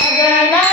कोणी